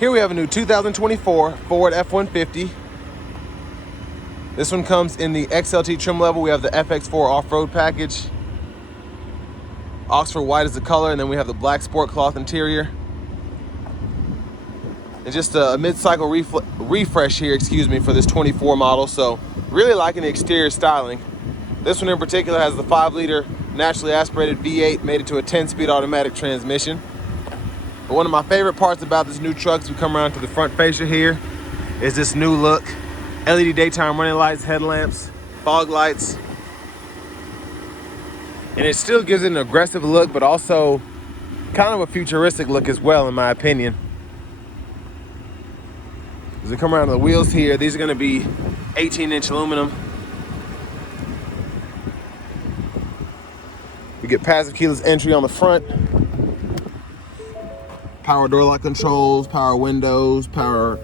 Here we have a new 2024 Ford F-150. This one comes in the XLT trim level. We have the FX4 Off-Road Package. Oxford white is the color, and then we have the black sport cloth interior. And just a mid-cycle refresh here, for this 24 model. So really liking the exterior styling. This one in particular has the 5-liter naturally aspirated V8 made it to a 10-speed automatic transmission. But one of my favorite parts about this new truck, as we come around to the front fascia here, is this new look. LED daytime running lights, headlamps, fog lights. And it still gives it an aggressive look, but also kind of a futuristic look as well, in my opinion. As we come around to the wheels here, these are going to be 18-inch aluminum. We get passive keyless entry on the front. Power door lock controls, power windows, power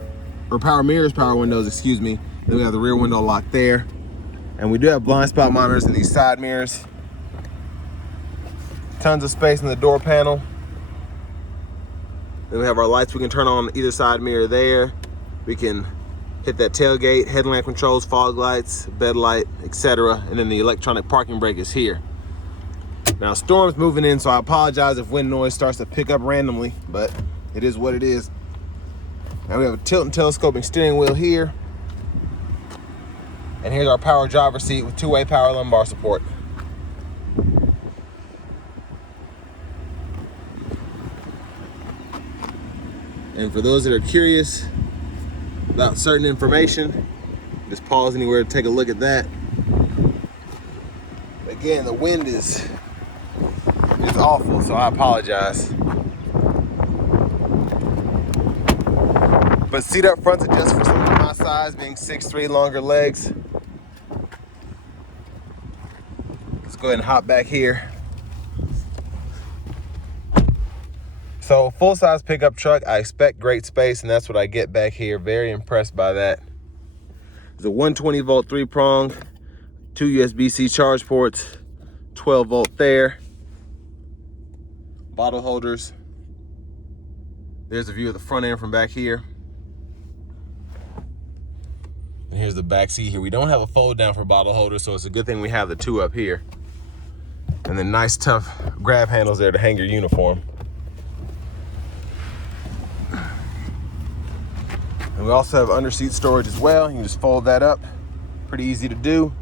mirrors, power windows, excuse me. Then we have the rear window lock there. And we do have blind spot monitors in these side mirrors. Tons of space in the door panel. Then we have our lights we can turn on either side mirror there. We can hit that tailgate, headlamp controls, fog lights, bed light, etc. And then the electronic parking brake is here. Now, storm's moving in, so I apologize if wind noise starts to pick up randomly, but it is what it is. Now we have a tilt and telescoping steering wheel here. And here's our power driver seat with 2-way power lumbar support. And for those that are curious about certain information, just pause anywhere to take a look at that. Again, the wind is awful, so I apologize. But seat up front's adjusted for someone my size, being 6'3", longer legs. Let's go ahead and hop back here. So full-size pickup truck, I expect great space, and that's what I get back here. Very impressed by that. There's a 120-volt 3-prong, 2 USB-C charge ports, 12-volt there. Bottle holders. There's a view of the front end from back here. And here's the back seat here. We don't have a fold down for bottle holders, so it's a good thing we have the 2 up here. And then nice tough grab handles there to hang your uniform. And we also have under-seat storage as well. You can just fold that up. Pretty easy to do.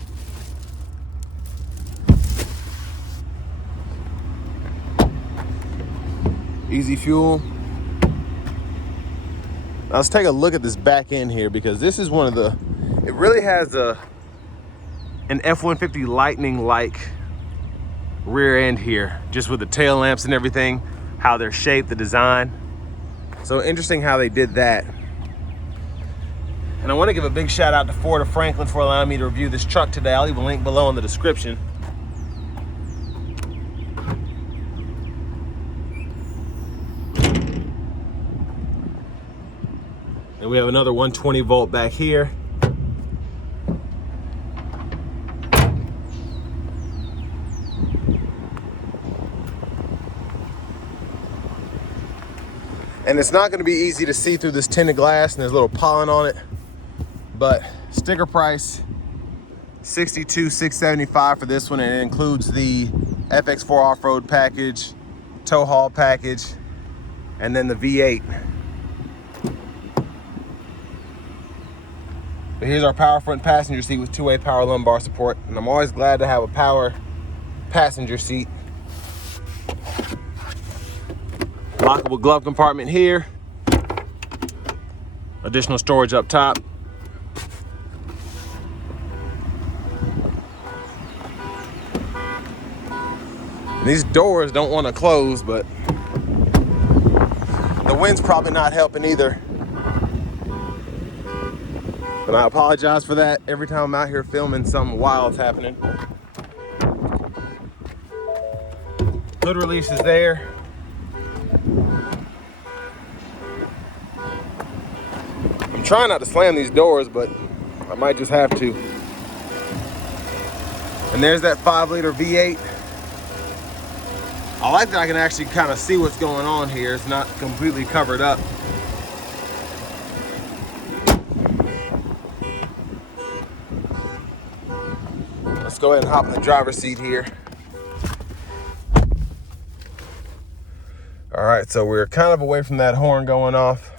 Easy fuel. Now let's take a look at this back end here, because this is one of the, it really has an F-150 Lightning-like rear end here, just with the tail lamps and everything, how they're shaped, the design. So interesting how they did that. And I want to give a big shout out to Ford of Franklin for allowing me to review this truck today. I'll leave a link below in the description. And we have another 120-volt back here. And it's not going to be easy to see through this tinted glass, and there's a little pollen on it. But sticker price, $62,675 for this one, and it includes the FX4 Off-Road Package, tow haul package, and then the V8. But here's our power front passenger seat with 2-way power lumbar support, and I'm always glad to have a power passenger seat. Lockable glove compartment here. Additional storage up top. And these doors don't want to close, but the wind's probably not helping either. But I apologize for that. Every time I'm out here filming, something wild's happening. Hood release is there. I'm trying not to slam these doors, but I might just have to. And there's that 5-liter V8. I like that I can actually kind of see what's going on here. It's not completely covered up. Let's go ahead and hop in the driver's seat here. All right, so we're kind of away from that horn going off.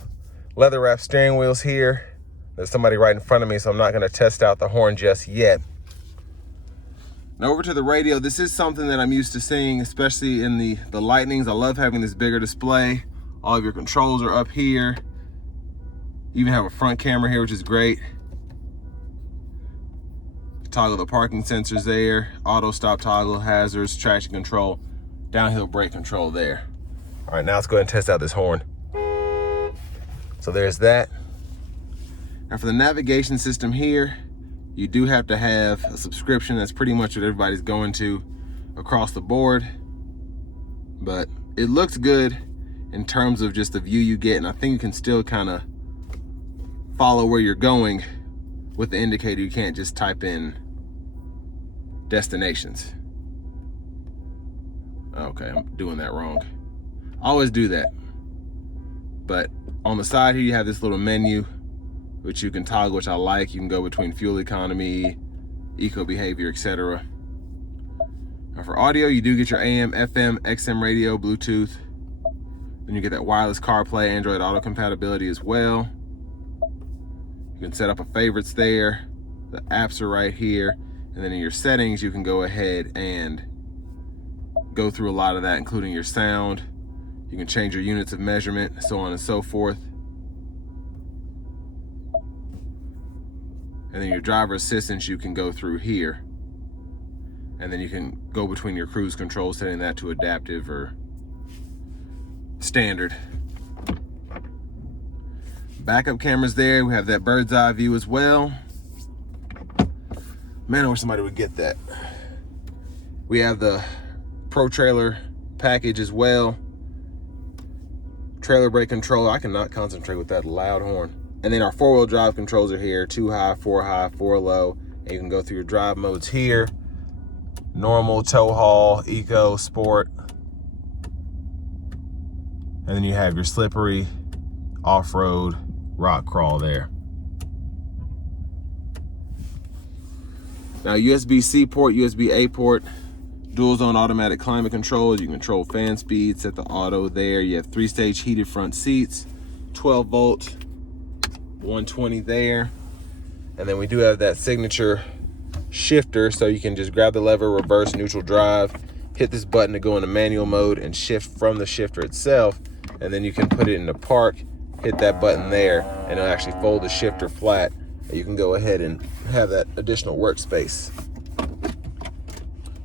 Leather wrap steering wheels here. There's somebody right in front of me, so I'm not gonna test out the horn just yet. Now over to the radio. This is something that I'm used to seeing, especially in the Lightnings. I love having this bigger display. All of your controls are up here. You even have a front camera here, which is great. Toggle the parking sensors there. Auto stop toggle, hazards, traction control, downhill brake control there. All right, now let's go ahead and test out this horn. So there's that. Now for the navigation system here, you do have to have a subscription. That's pretty much what everybody's going to across the board. But it looks good in terms of just the view you get, and I think you can still kind of follow where you're going with the indicator. You can't just type in destinations. Okay, I'm doing that wrong. I always do that. But on the side here, you have this little menu, which you can toggle, which I like. You can go between fuel economy, eco behavior, etc. Now for audio, you do get your AM, FM, XM radio, Bluetooth. Then you get that wireless CarPlay, Android Auto compatibility as well. You can set up a favorites there. The apps are right here. And then in your settings, you can go ahead and go through a lot of that, including your sound. You can change your units of measurement, so on and so forth. And then your driver assistance you can go through here. And then you can go between your cruise control, setting that to adaptive or standard. Backup cameras there. We have that bird's eye view as well. Man, I wish somebody would get that. We have the Pro Trailer package as well. Trailer brake controller. I cannot concentrate with that loud horn. And then our 4-wheel drive controls are here. 2 high, 4 low. And you can go through your drive modes here. Normal, tow haul, eco, sport. And then you have your slippery, off-road, rock crawl there. Now USB-C port, USB-A port. Dual zone automatic climate control. You can control fan speed, set the auto there. You have 3-stage heated front seats, 12 volt, 120 there. And then we do have that signature shifter, so you can just grab the lever, reverse, neutral drive, hit this button to go into manual mode and shift from the shifter itself. And then you can put it into park, hit that button there, and it'll actually fold the shifter flat. You can go ahead and have that additional workspace.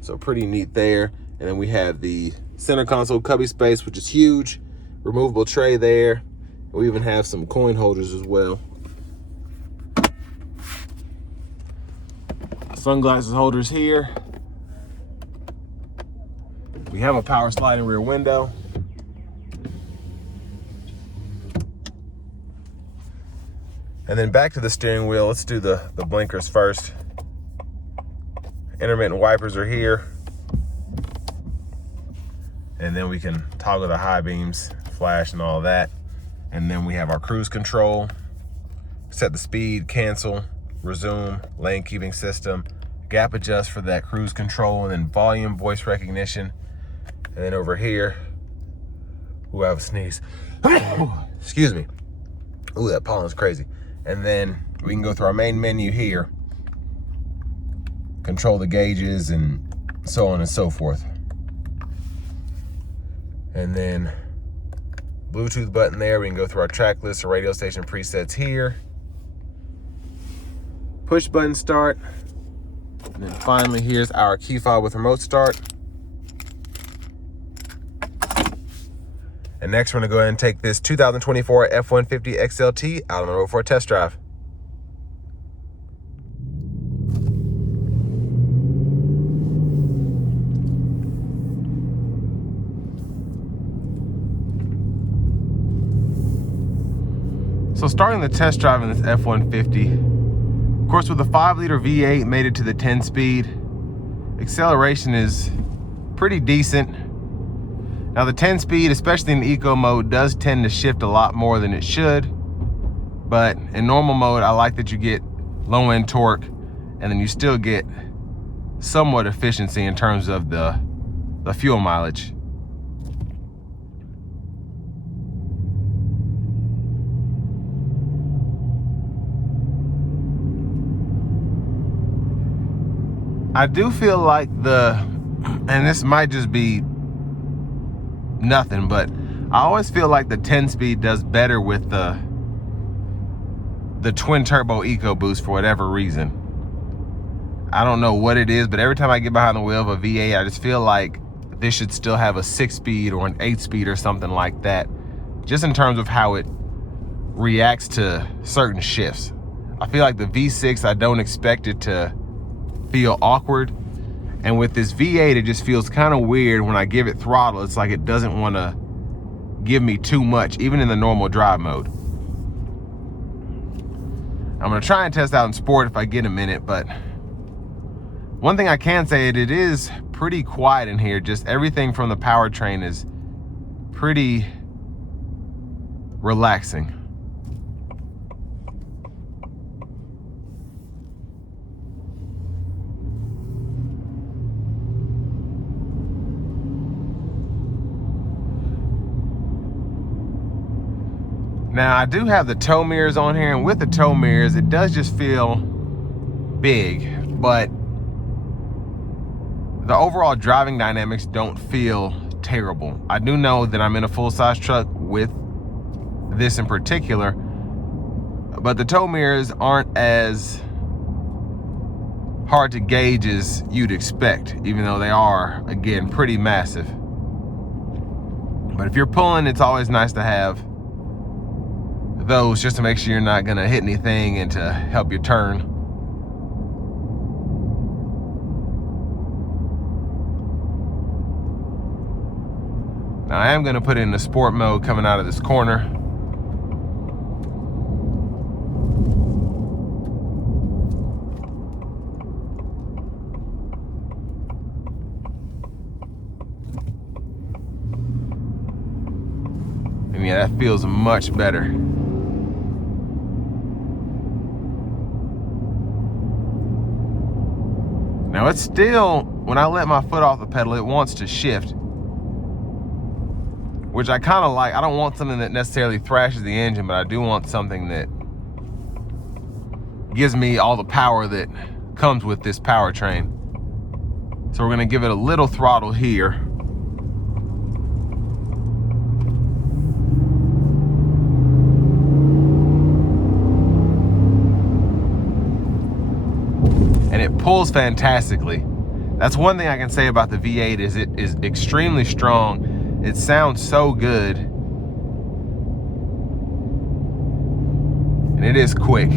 So pretty neat there. And then we have the center console cubby space, which is huge. Removable tray there. We even have some coin holders as well. Sunglasses holders here. We have a power sliding rear window. And then back to the steering wheel. Let's do the blinkers first. Intermittent wipers are here. And then we can toggle the high beams, flash and all that. And then we have our cruise control. Set the speed, cancel, resume, lane keeping system, gap adjust for that cruise control, and then volume, voice recognition. And then over here, ooh, I have a sneeze. Excuse me. Ooh, that pollen's crazy. And then we can go through our main menu here, control the gauges and so on and so forth. And then Bluetooth button there. We can go through our track list or radio station presets here. Push button start. And then finally, here's our key fob with remote start. And next, we're gonna go ahead and take this 2024 F-150 XLT out on the road for a test drive. So starting the test drive in this F-150, of course with the 5-liter V8 made it to the 10-speed, acceleration is pretty decent. Now the 10-speed, especially in eco mode, does tend to shift a lot more than it should. But in normal mode, I like that you get low end torque and then you still get somewhat efficiency in terms of the fuel mileage. I do feel like and this might just be nothing, but I always feel like the 10-speed does better with the twin turbo EcoBoost for whatever reason. I don't know what it is, but every time I get behind the wheel of a V8, I just feel like this should still have a 6-speed or an 8-speed or something like that, just in terms of how it reacts to certain shifts. I feel like the V6, I don't expect it to feel awkward, and with this V8 it just feels kind of weird when I give it throttle. It's like it doesn't want to give me too much, even in the normal drive mode. I'm going to try and test out in sport if I get a minute, but one thing I can say, it is pretty quiet in here. Just everything from the powertrain is pretty relaxing. Now, I do have the tow mirrors on here, and with the tow mirrors, it does just feel big, but the overall driving dynamics don't feel terrible. I do know that I'm in a full-size truck with this in particular, but the tow mirrors aren't as hard to gauge as you'd expect, even though they are, again, pretty massive. But if you're pulling, it's always nice to have those just to make sure you're not gonna hit anything and to help you turn. Now I am gonna put it in the sport mode coming out of this corner. And yeah, that feels much better. Now it's still, when I let my foot off the pedal, it wants to shift, which I kind of like. I don't want something that necessarily thrashes the engine, but I do want something that gives me all the power that comes with this powertrain. So we're gonna give it a little throttle here. And it pulls fantastically. That's one thing I can say about the V8, is it is extremely strong. It sounds so good. And it is quick.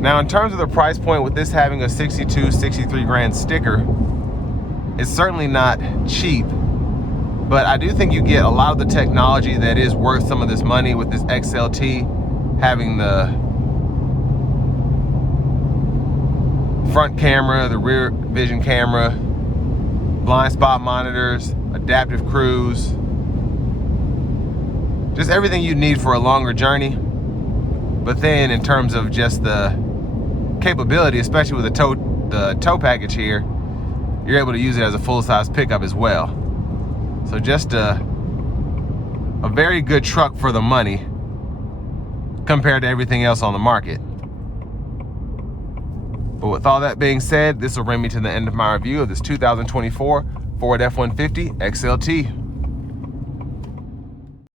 Now, in terms of the price point, with this having a 63 grand sticker, it's certainly not cheap. But I do think you get a lot of the technology that is worth some of this money with this XLT, having the front camera, the rear vision camera, blind spot monitors, adaptive cruise, just everything you need for a longer journey. But then in terms of just the capability, especially with the tow package here, you're able to use it as a full-size pickup as well. So just a very good truck for the money compared to everything else on the market. But with all that being said, this will bring me to the end of my review of this 2024 Ford F-150 XLT.